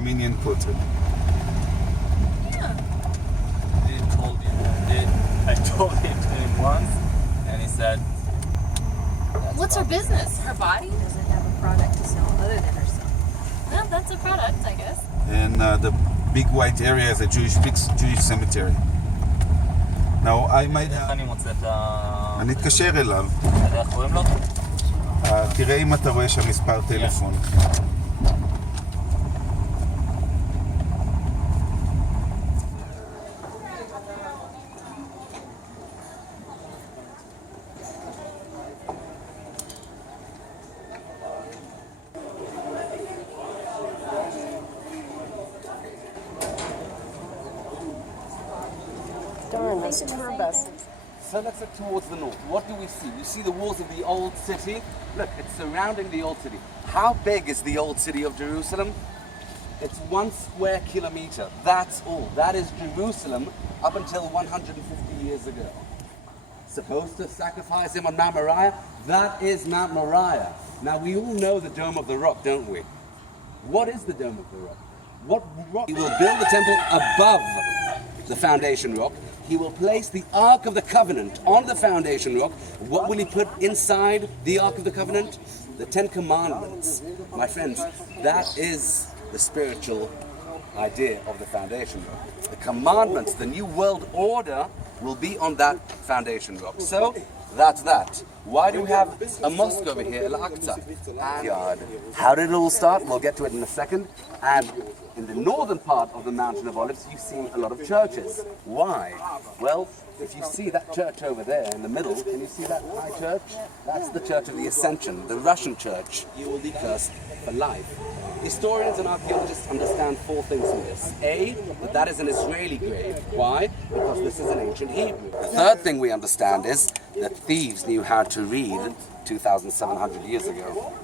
Armenian pottery. Yeah. I told him to him once, and he said, What's her business? Her body? Doesn't have a product to sell other than herself. Well, that's a product, I guess. And the big white area is a Jewish cemetery. Now I might... איך אני מוצא את ה... אני אתקשר אליו. אתה יודע איך קוראים לו? תראה אם אתה רואה שם מספר טלפון. Darn, those tour buses. So let's look towards the north. What do we see? You see the walls of the old city? Look, it's surrounding the old city. How big is the old city of Jerusalem? It's 1 square kilometer. That's all. That is Jerusalem up until 150 years ago. Supposed to sacrifice him on Mount Moriah? That is Mount Moriah. Now we all know the Dome of the Rock, don't we? What is the Dome of the Rock? What rock? He will build the temple above the foundation rock. He will place the Ark of the Covenant on the foundation rock. What will he put inside the Ark of the Covenant? The 10 Commandments. My friends, that is the spiritual idea of the foundation rock. The commandments, the new world order will be on that foundation rock. So, that's that. Why do we have a mosque over here, Al-Aqsa? How did it all start? We'll get to it in a second. And in the northern part of the Mountain of Olives, you see a lot of churches. Why? Well, if you see that church over there in the middle, can you see that high church? That's the Church of the Ascension, the Russian church. You will be cursed for life. Historians and archaeologists understand 4 things from this. A, that is an Israeli grave. Why? Because this is an ancient Hebrew. The third thing we understand is that thieves knew how to read 2,700 years ago.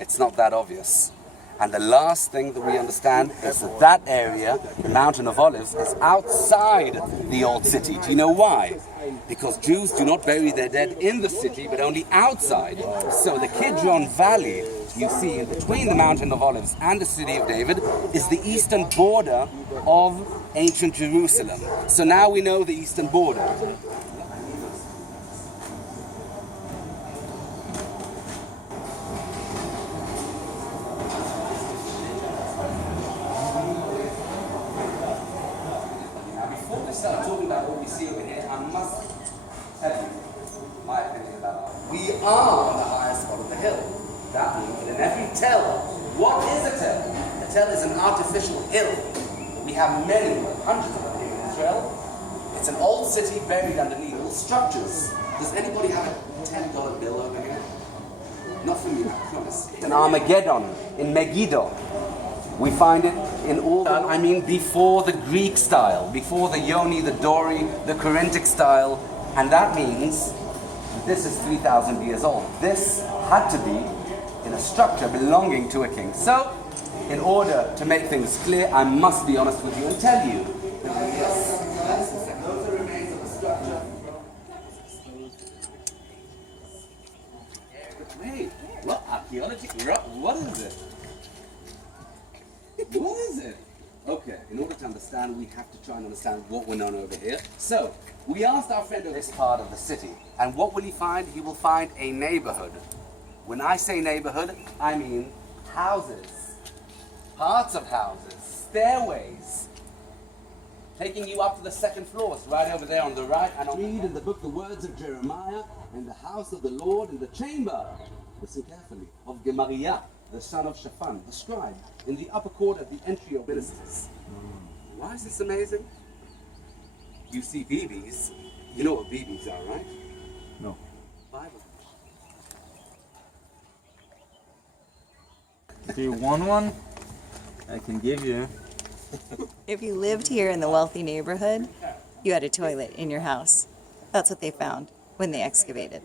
It's not that obvious. And the last thing that we understand is that that area, the Mountain of Olives, is outside the old city. Do you know why? Because Jews do not bury their dead in the city, but only outside. So the Kidron Valley, you see, in between the Mountain of Olives and the city of David, is the eastern border of ancient Jerusalem. So now we know the eastern border. We are on the highest spot of the hill. That means that in every tell, what is a tell? A tell is an artificial hill. We have many, hundreds of them here in Israel. It's an old city buried underneath all structures. Does anybody have a $10 bill over here? Not from you, I promise. In Armageddon, in Megiddo. We find it in all, before the Greek style, before the Yoni, the Dori, the Corinthic style, and that means this is 3,000 years old. This had to be in a structure belonging to a king. So, in order to make things clear, I must be honest with you and tell you. Yes, those are the remains of the structure. Wait, what? Archaeology? What is it? What is it? Okay, in order to understand, we have to try and understand what went on over here. So, we asked our friend of this part of the city, and what will he find? He will find a neighborhood. When I say neighborhood, I mean houses, parts of houses, stairways, taking you up to the second floors, right over there on the right. And I'll read in the book the words of Jeremiah, in the house of the Lord, in the chamber, listen carefully, of Gemariah, the son of Shaphan, the scribe, in the upper court at the entry of ministers. Why is this amazing? You see BBs. You know what BBs are, right? No. Bible. If you want one, I can give you. If you lived here in the wealthy neighborhood, you had a toilet in your house. That's what they found when they excavated.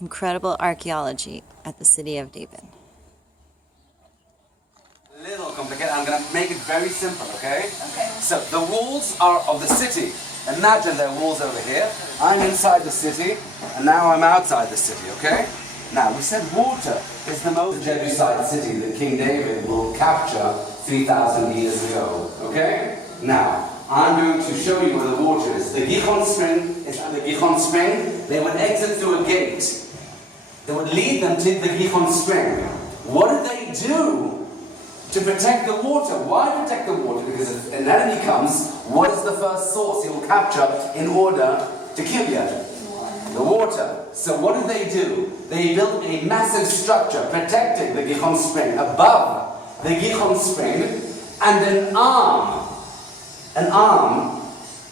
Incredible archaeology at the city of David. Little complicated. I'm going to make it very simple, okay? Okay. So the walls are of the city. Imagine there are walls over here. I'm inside the city, and now I'm outside the city, okay? Now, we said water is the most Jebusite city that King David will capture 3,000 years ago. Okay? Now, I'm going to show you where the water is. The Gihon Spring is at the Gihon Spring. They would exit through a gate. They would lead them to the Gihon Spring. What did they do to protect the water? Why protect the water? Because if an enemy comes, what is the first source he will capture in order to kill you? The water. So what did they do? They built a massive structure protecting the Gihon Spring, above the Gihon Spring, and an arm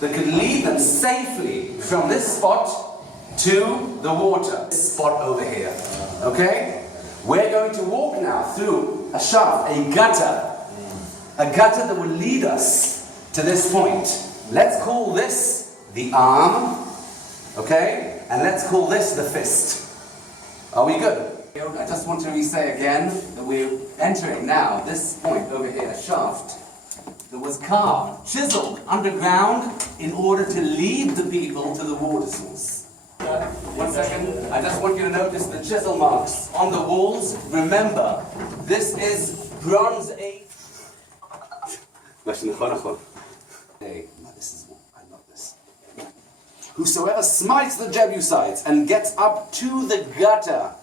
that could lead them safely from this spot to the water. This spot over here. Okay? We're going to walk now through a shaft, a gutter that will lead us to this point. Let's call this the arm, okay? And let's call this the fist. Are we good? I just want to re-say again that we're entering now this point over here, a shaft that was carved, chiseled underground in order to lead the people to the water source. 1 second, I just want you to notice the chisel marks on the walls. Remember, this is Bronze Age. Hey, this is one. I love this. Whosoever smites the Jebusites and gets up to the gutter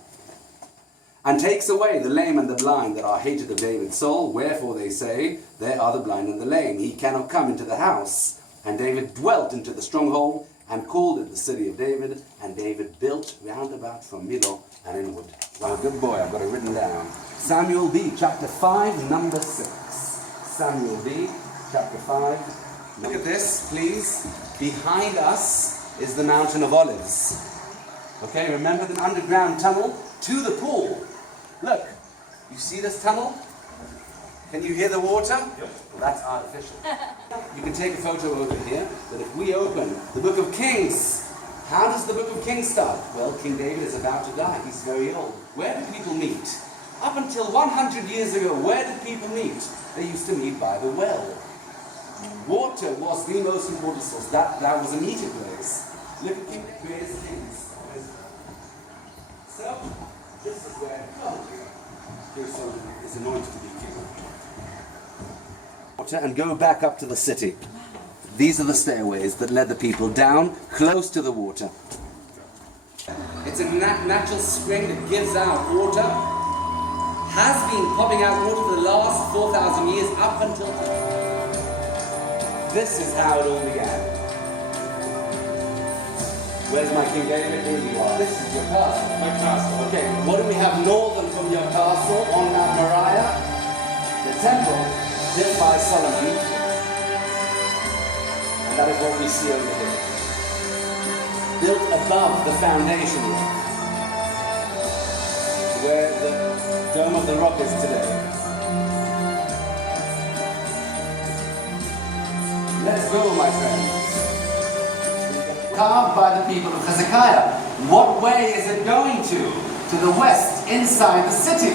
and takes away the lame and the blind that are hated of David's soul, wherefore they say, there are the blind and the lame. He cannot come into the house. And David dwelt into the stronghold and called it the city of David, and David built round about from Millo and inward. Well, good boy, I've got it written down. Samuel B, chapter 5, number 6. Samuel B, chapter 5. Look at this, please. Behind us is the Mountain of Olives. Okay, remember the underground tunnel to the pool. Look, you see this tunnel? Can you hear the water? Yep. Well, that's artificial. You can take a photo over here, but if we open the Book of Kings, how does the Book of Kings start? Well, King David is about to die. He's very old. Where did people meet? Up until 100 years ago, where did people meet? They used to meet by the well. Water was the most important source. That was a meeting place. Look at King David's things. So, this is where here's someone who is anointed to be king. And go back up to the city. These are the stairways that led the people down close to the water. It's a natural spring that gives out water. Has been popping out water for the last 4,000 years up until today. This is how it all began. Where's my King David? Here you are. This is your castle. My castle. Okay, what do we have northern from your castle on Mount Moriah? The temple built by Solomon. And that is what we see over here. Built above the foundation where the Dome of the Rock is today. Let's go, my friends. Carved by the people of Hezekiah. What way is it going to? To the west, inside the city.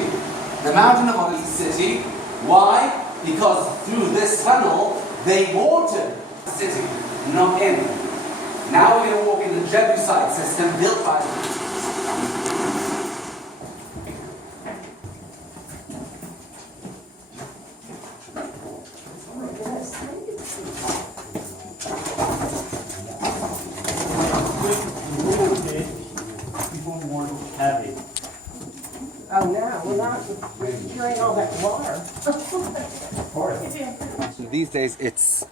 The Mountain of Olives city. Why? Because through this tunnel, they watered the city, not in. Now we're going to walk in the Jebusite system built by Oh, no, we're not carrying all that water. So these days it's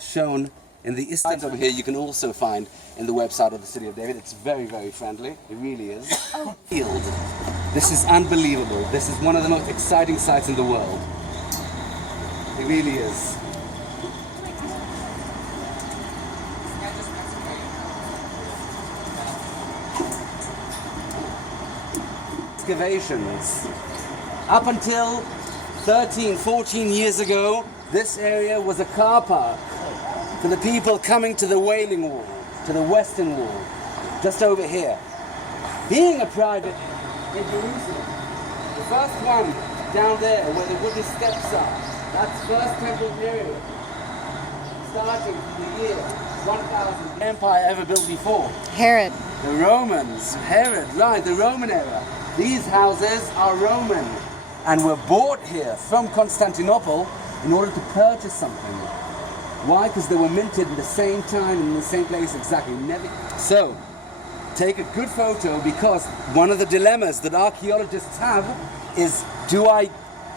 shown in the East over here. You can also find in the website of the City of David. It's very, very friendly. It really is. Field. This is unbelievable. This is one of the most exciting sites in the world. It really is. Excavations. Up until 13, 14 years ago, this area was a car park for the people coming to the Wailing Wall, to the Western Wall, just over here. Being a private in Jerusalem, the first one down there where the wooden steps are, that's first temple period, starting from the year 1000. Empire ever built before? Herod. The Romans, Herod, right, the Roman era. These houses are Roman. and were bought here from Constantinople in order to purchase something. Why? Because they were minted in the same time and in the same place exactly. Never. So, take a good photo, because one of the dilemmas that archaeologists have is, do I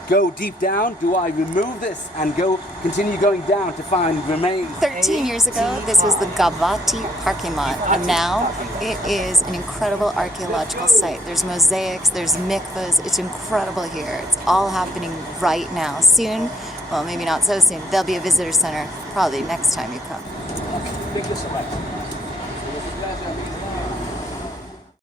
go deep down? Do I remove this and continue going down to find remains? 13 years ago, this was the Gavati parking lot, and now it is an incredible archaeological site. There's mosaics, there's mikvahs. It's incredible here. It's all happening right now. Soon, well, maybe not so soon, there'll be a visitor center, probably next time you come. Big selection.